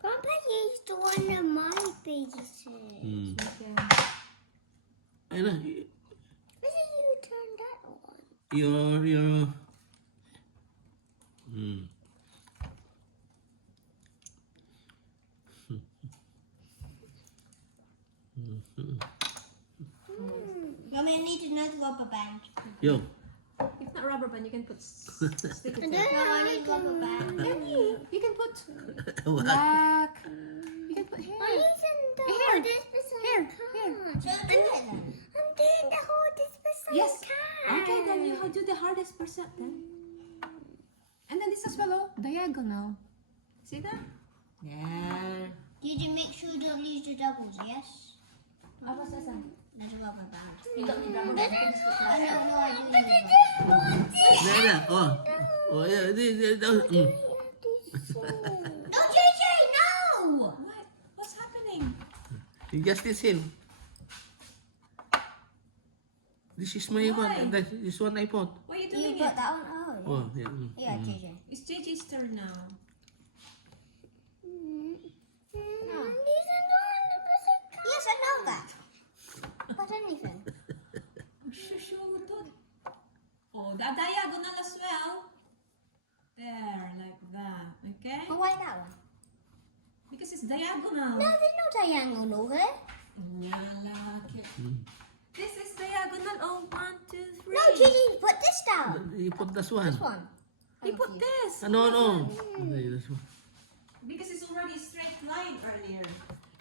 Grandpa used one of my pieces. Okay. Why did you turn that on? Your Mommy, I need another rubber band. yo. If not rubber band, you can put sticky tape. No, I need rubber band. You can put What? black. You can put I'm hair. using the Here. hardest beside Here. card. I'm doing the hardest beside Yes. card. Okay, then you do the hardest percent then. And then this as well, oh, diagonal. See that? Yeah. Did you make sure you don't lose the doubles, yes? What's that sound? There's a rubber band. You don't need rubber band. You can just put I plastic. don't know I do need There. Oh. Oh yeah. No, JJ, no! What? What's happening? You just listen. This is my Why? one. This one I bought. Why are you You doing got it? that one? Oh, Oh yeah. yeah, JJ. It's JJ's turn now. Yes, I know that. But anything. Oh, that diagonal as well. There, like that. Okay? But why that one? Because it's diagonal. No, there's no diagonal there. Nyala, okay. This is diagonal. Oh, 1, 2, 3. No, JJ, put this down. You put this one. This one. He put this. No. Okay, this one. Because it's already straight line earlier.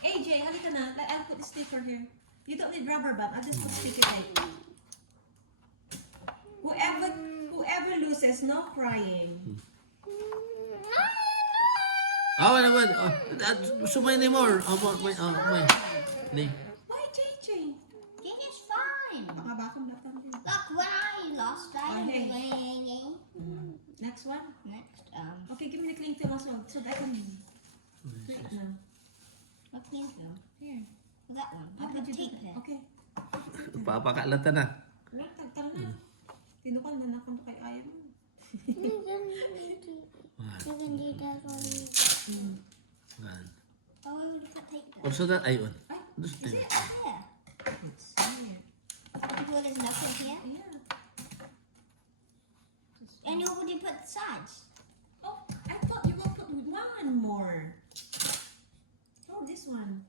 AJ, halika na. I'll put the sticker here. You don't need rubber band. I'll just put sticky tape. Whoever loses, no crying. Oh, wait, wait. So many more. My. Ni. Why, JJ? JJ's fine. Baka bakong datang din. Look, when I lost, I Okay. winning. Next one. Next, Okay, give me the cling film as well so that I can click now. what clean film? Here. That one. I How put did you do tape that? here. Okay. Papakalata na. Wait, tagtal na. Tinukal na nakang kay ayaw mo. You can do that one. Yan. Oh, I would put tape there. Also that ayun. Ay, This Is it up there? let's see it. Well, there's nothing here. Yeah. And you already put the sides. Oh, I thought you were put one more. Oh, this one.